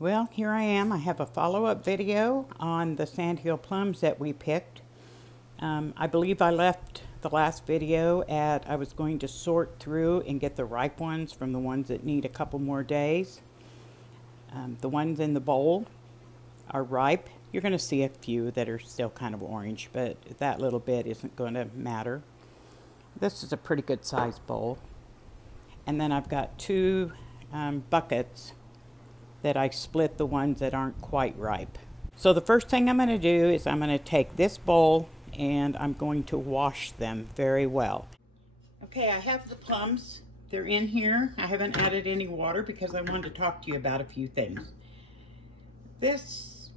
Well, here I am. I have a follow-up video on the sandhill plums that we picked. I believe I left the last video at I was going to sort through and get the ripe ones from the ones that need a couple more days. The ones in the bowl are ripe. You're going to see a few that are still kind of orange, but that little bit isn't going to matter. This is a pretty good sized bowl. And then I've got two buckets that I split the ones that aren't quite ripe. So the first thing I'm going to do is I'm going to take this bowl and I'm going to wash them very well. Okay, I have the plums. They're in here. I haven't added any water because I wanted to talk to you about a few things. These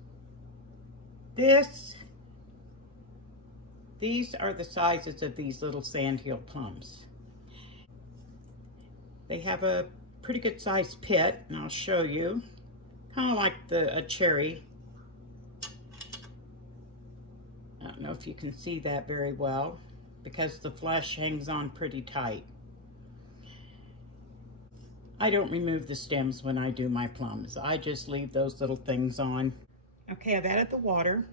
are the sizes of these little sandhill plums. They have a pretty good sized pit, and I'll show you. Kind of like a cherry. I don't know if you can see that very well because the flesh hangs on pretty tight. I don't remove the stems when I do my plums. I just leave those little things on. Okay, I've added the water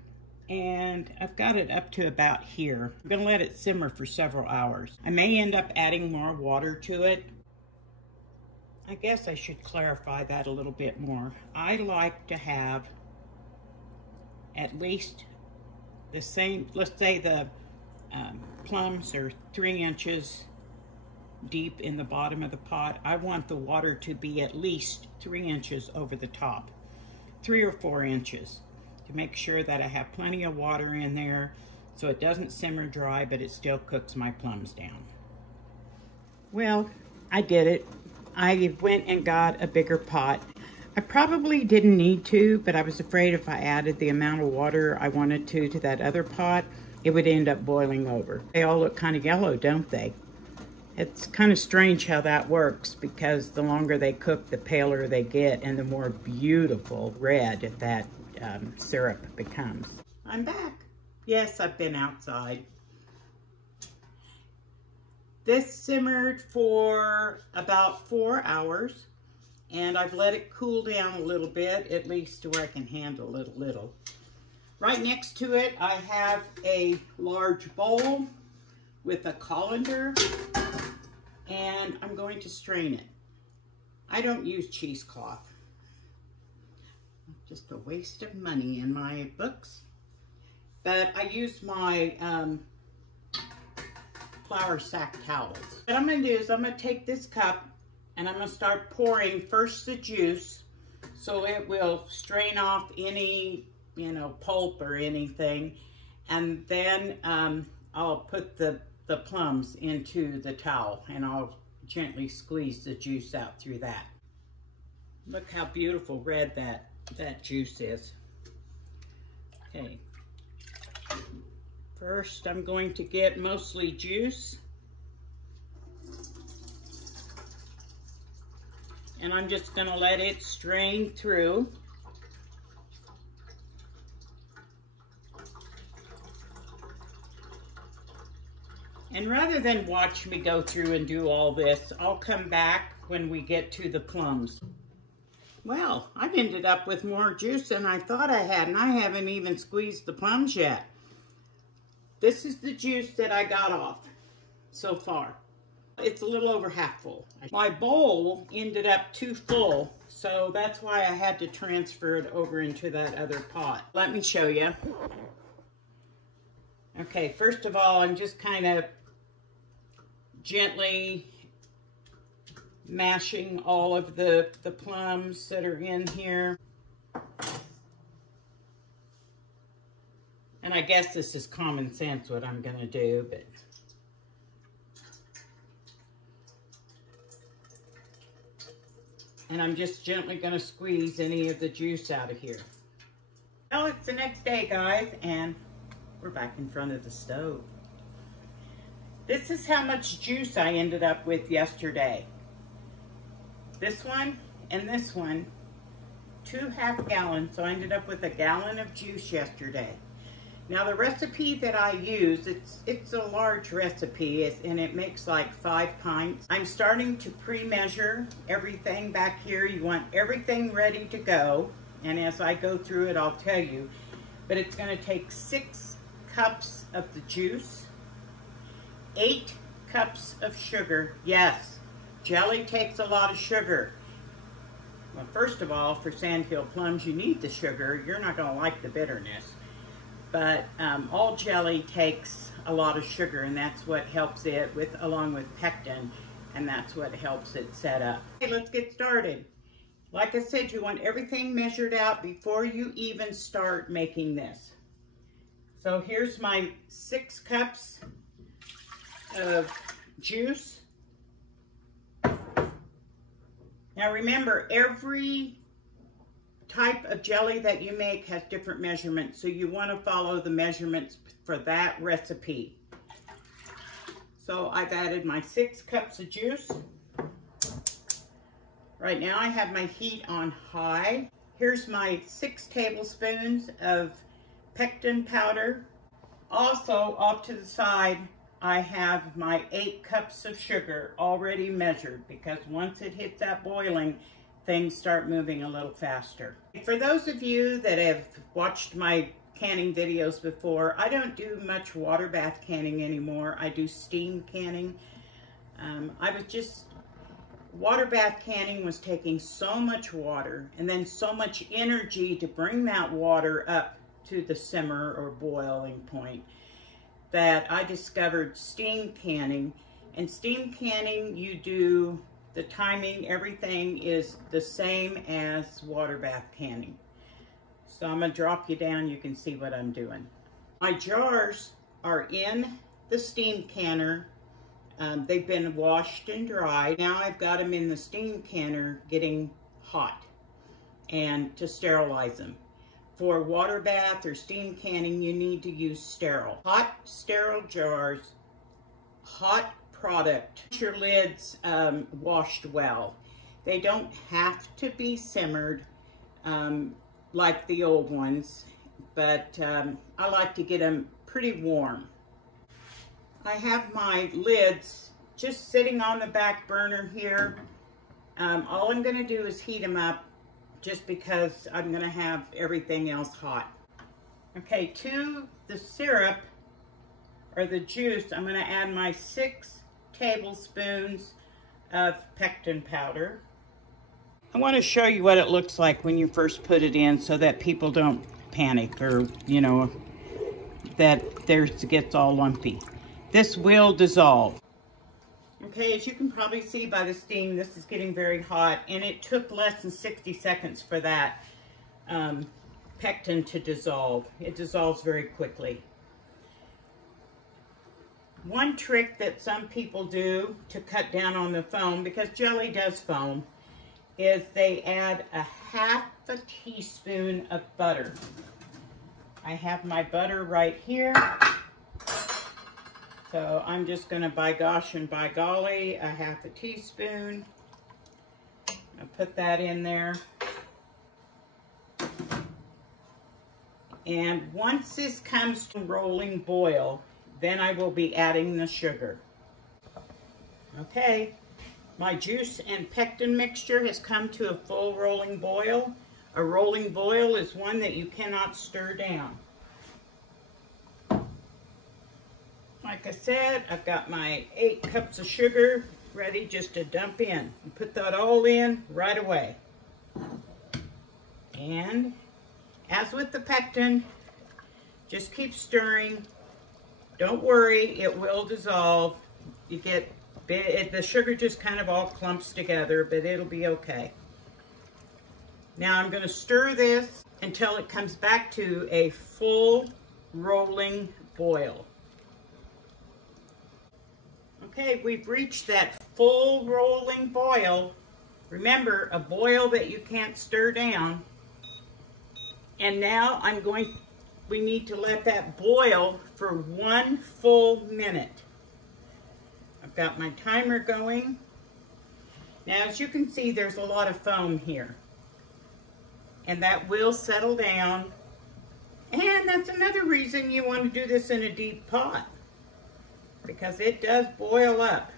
and I've got it up to about here. I'm gonna let it simmer for several hours. I may end up adding more water to it. I guess I should clarify that a little bit more. I like to have at least the same, let's say the plums are 3 inches deep in the bottom of the pot. I want the water to be at least 3 inches over the top, 3 or 4 inches, to make sure that I have plenty of water in there so it doesn't simmer dry, but it still cooks my plums down. Well, I did it. I went and got a bigger pot. I probably didn't need to, but I was afraid if I added the amount of water I wanted to that other pot, it would end up boiling over. They all look kind of yellow, don't they? It's kind of strange how that works because the longer they cook, the paler they get and the more beautiful red that syrup becomes. I'm back. Yes, I've been outside. This simmered for about 4 hours, and I've let it cool down a little bit, at least to where I can handle it a little. Right next to it, I have a large bowl with a colander, and I'm going to strain it. I don't use cheesecloth. Just a waste of money in my books. But I use my flour sack towels. What I'm going to do is I'm going to take this cup and I'm going to start pouring first the juice so it will strain off any, pulp or anything. And then I'll put the plums into the towel and I'll gently squeeze the juice out through that. Look how beautiful red that juice is. Okay. First, I'm going to get mostly juice. And I'm just going to let it strain through. And rather than watch me go through and do all this, I'll come back when we get to the plums. Well, I've ended up with more juice than I thought I had, and I haven't even squeezed the plums yet. This is the juice that I got off so far. It's a little over half full. My bowl ended up too full, so that's why I had to transfer it over into that other pot. Let me show you. Okay, first of all, I'm just kind of gently mashing all of the plums that are in here. And I guess this is common sense what I'm going to do, but and I'm just gently going to squeeze any of the juice out of here. Well, it's the next day, guys, and we're back in front of the stove. This is how much juice I ended up with yesterday. This one and this one, 2 half gallons, so I ended up with 1 gallon of juice yesterday. Now the recipe that I use, it's a large recipe, and it makes like 5 pints. I'm starting to pre-measure everything back here. You want everything ready to go, and as I go through it, I'll tell you. But it's going to take 6 cups of the juice, 8 cups of sugar. Yes, jelly takes a lot of sugar. Well, first of all, for sandhill plums, you need the sugar. You're not going to like the bitterness. But all jelly takes a lot of sugar, and that's what helps it, along with pectin, and that's what helps it set up. Okay, let's get started. Like I said, you want everything measured out before you even start making this. So here's my 6 cups of juice. Now remember, every type of jelly that you make has different measurements, so you want to follow the measurements for that recipe. So I've added my 6 cups of juice. Right now I have my heat on high. Here's my 6 tablespoons of pectin powder. Also, off to the side, I have my 8 cups of sugar already measured, because once it hits that boiling, things start moving a little faster. For those of you that have watched my canning videos before, I don't do much water bath canning anymore. I do steam canning. Water bath canning was taking so much water and then so much energy to bring that water up to the simmer or boiling point that I discovered steam canning. And steam canning, you do the timing, everything is the same as water bath canning. So I'm gonna drop you down, you can see what I'm doing. My jars are in the steam canner. They've been washed and dried. Now I've got them in the steam canner getting hot, and to sterilize them. For water bath or steam canning, you need to use sterile. Hot, sterile jars, hot product. Your lids washed well. They don't have to be simmered like the old ones, but I like to get them pretty warm. I have my lids just sitting on the back burner here. All I'm going to do is heat them up, just because I'm going to have everything else hot. Okay, to the syrup or the juice, I'm going to add my 6 tablespoons of pectin powder. I want to show you what it looks like when you first put it in, so that people don't panic, or you know, that theirs gets all lumpy. This will dissolve. Okay, as you can probably see by the steam, this is getting very hot, and it took less than 60 seconds for that pectin to dissolve. It dissolves very quickly. One trick that some people do to cut down on the foam, because jelly does foam, is they add a half a teaspoon of butter. I have my butter right here. So I'm just going to, by gosh and by golly, a half a teaspoon. I'll put that in there. And once this comes to rolling boil, then I will be adding the sugar. Okay, my juice and pectin mixture has come to a full rolling boil. A rolling boil is one that you cannot stir down. Like I said, I've got my 8 cups of sugar ready just to dump in. And put that all in right away. And as with the pectin, just keep stirring. Don't worry, it will dissolve. You get, the sugar just kind of all clumps together, but it'll be okay. Now I'm going to stir this until it comes back to a full rolling boil. Okay, we've reached that full rolling boil. Remember, a boil that you can't stir down. And now we need to let that boil for 1 full minute. I've got my timer going. Now, as you can see, there's a lot of foam here. And that will settle down And that's another reason you want to do this in a deep pot, because it does boil up.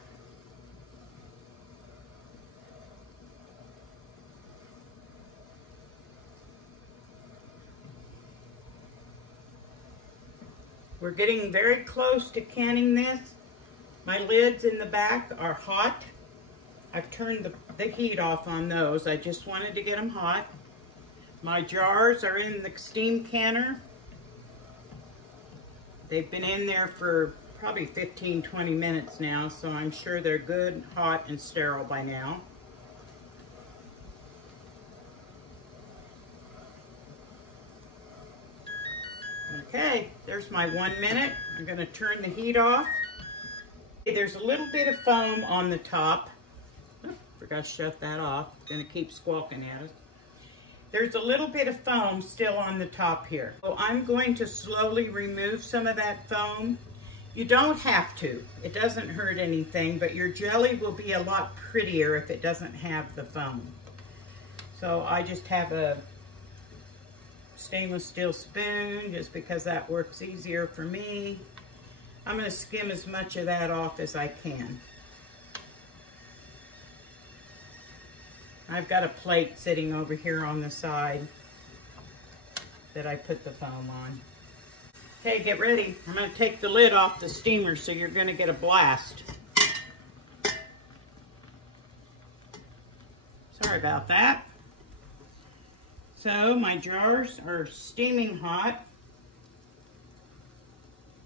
We're getting very close to canning this. My lids in the back are hot. I've turned the heat off on those. I just wanted to get them hot. My jars are in the steam canner. They've been in there for probably 15-20 minutes now, so I'm sure they're good, hot, and sterile by now. Okay, there's my 1 minute. I'm going to turn the heat off. There's a little bit of foam on the top. Oh, forgot to shut that off. It's going to keep squawking at us. There's a little bit of foam still on the top here. So I'm going to slowly remove some of that foam. You don't have to. It doesn't hurt anything, but your jelly will be a lot prettier if it doesn't have the foam. So I just have a stainless steel spoon just because that works easier for me. I'm going to skim as much of that off as I can. I've got a plate sitting over here on the side that I put the foam on. Okay, get ready. I'm going to take the lid off the steamer so you're going to get a blast. Sorry about that. So my jars are steaming hot,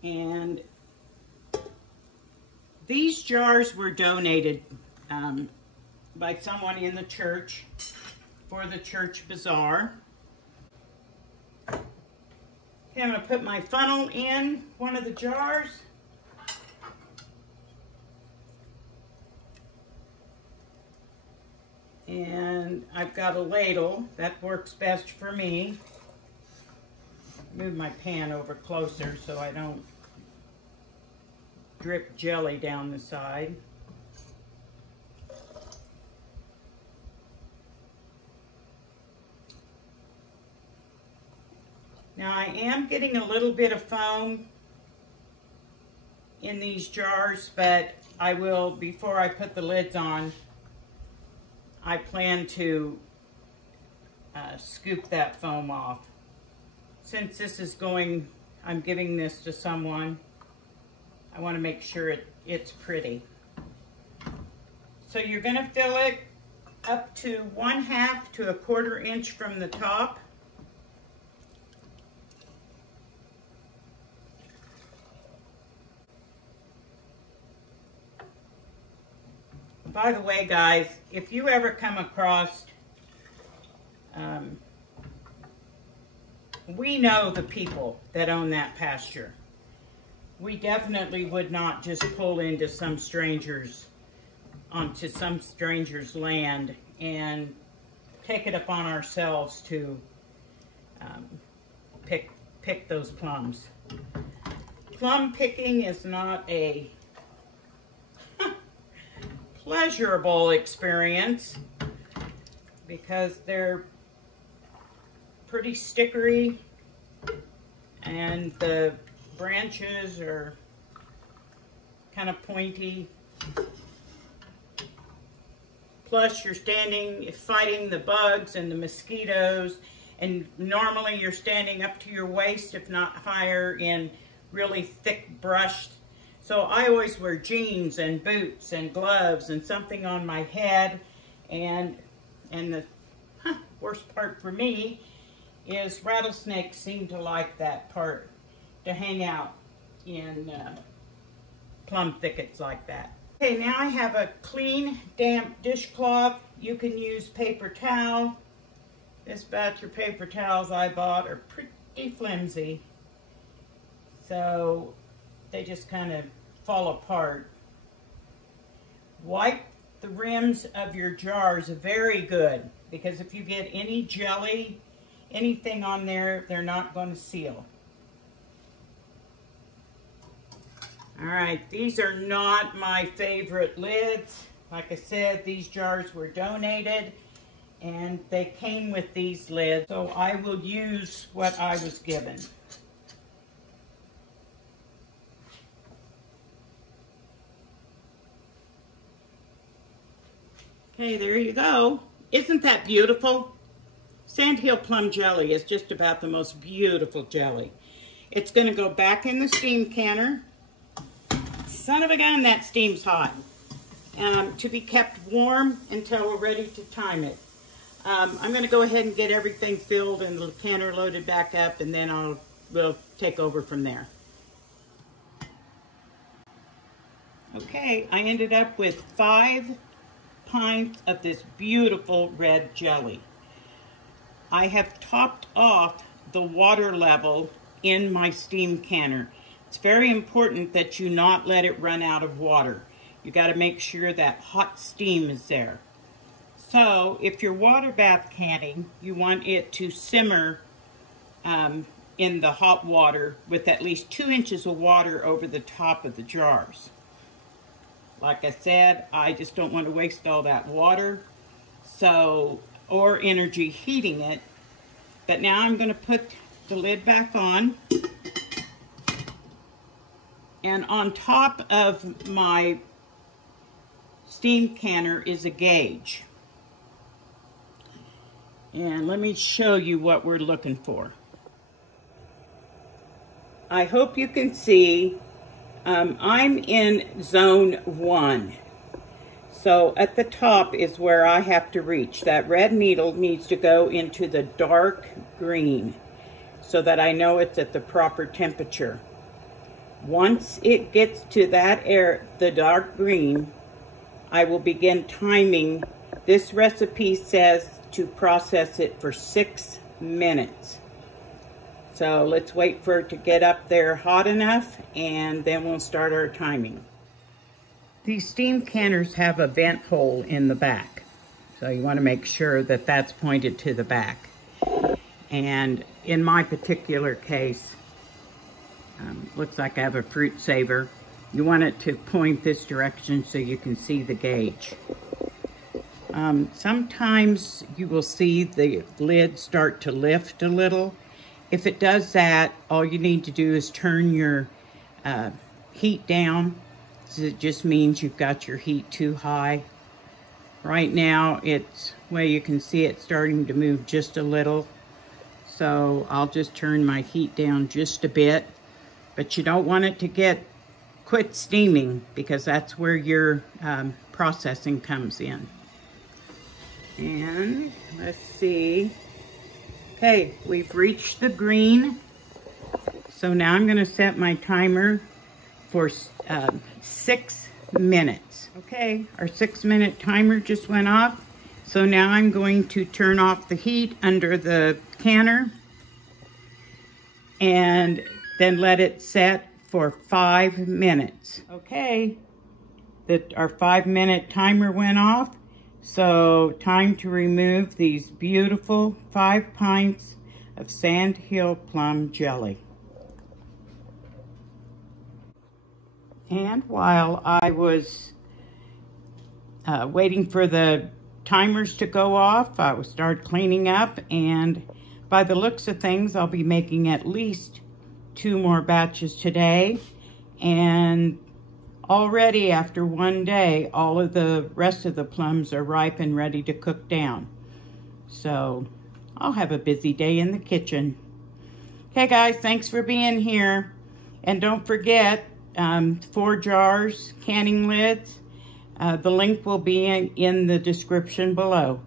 and these jars were donated by someone in the church for the church bazaar. Okay, I'm going to put my funnel in one of the jars. And I've got a ladle. That works best for me. Move my pan over closer so I don't drip jelly down the side. Now I am getting a little bit of foam in these jars, but I will, before I put the lids on, I plan to scoop that foam off. Since this is going, I'm giving this to someone, I want to make sure it's pretty. So you're going to fill it up to 1/2 to 1/4 inch from the top. By the way, guys, if you ever come across, we know the people that own that pasture. We definitely would not just pull into onto some stranger's land and take it upon ourselves to pick those plums. Plum picking is not a pleasurable experience because they're pretty stickery and the branches are kind of pointy. Plus you're fighting the bugs and the mosquitoes, and normally you're standing up to your waist, if not higher, in really thick brush. So I always wear jeans and boots and gloves and something on my head. And the worst part for me is rattlesnakes seem to like that part, to hang out in plum thickets like that. Okay, now I have a clean, damp dishcloth. You can use paper towel. This batch of paper towels I bought are pretty flimsy, so they just kind of fall apart. Wipe the rims of your jars very good, because if you get any jelly, anything on there, they're not going to seal. All right, these are not my favorite lids. Like I said, these jars were donated, And they came with these lids, so I will use what I was given. Okay, there you go. Isn't that beautiful? Sandhill plum jelly is just about the most beautiful jelly. It's going to go back in the steam canner. Son of a gun, that steam's hot. To be kept warm until we're ready to time it. I'm going to go ahead and get everything filled and the canner loaded back up, and then we'll take over from there. Okay, I ended up with 5 pints of this beautiful red jelly. I have topped off the water level in my steam canner. It's very important that you not let it run out of water. You got to make sure that hot steam is there. So if you're water bath canning, you want it to simmer in the hot water with at least 2 inches of water over the top of the jars. Like I said, I just don't want to waste all that water, or energy heating it. But now I'm going to put the lid back on. And on top of my steam canner is a gauge. And let me show you what we're looking for. I hope you can see I'm in zone 1. So at the top is where I have to reach. That red needle needs to go into the dark green so that I know it's at the proper temperature. Once it gets to that the dark green, I will begin timing. This recipe says to process it for 6 minutes. So let's wait for it to get up there hot enough, and then we'll start our timing. These steam canners have a vent hole in the back. So you want to make sure that that's pointed to the back. And in my particular case, looks like I have a fruit saver. You want it to point this direction so you can see the gauge. Sometimes you will see the lid start to lift a little. If it does that, all you need to do is turn your heat down. So it just means you've got your heat too high. Right now, you can see it starting to move just a little. So I'll just turn my heat down just a bit. But you don't want it to quit steaming, because that's where your processing comes in. And let's see. Okay, we've reached the green. So now I'm going to set my timer for 6 minutes. Okay, our 6-minute timer just went off. So now I'm going to turn off the heat under the canner and then let it set for 5 minutes. Okay, our 5-minute timer went off. So time to remove these beautiful 5 pints of Sandhill plum jelly. And while I was waiting for the timers to go off, I would start cleaning up, and by the looks of things, I'll be making at least 2 more batches today. And already after 1 day, all of the rest of the plums are ripe and ready to cook down. So I'll have a busy day in the kitchen. Okay guys, thanks for being here. And don't forget, ForJars canning lids. The link will be in the description below.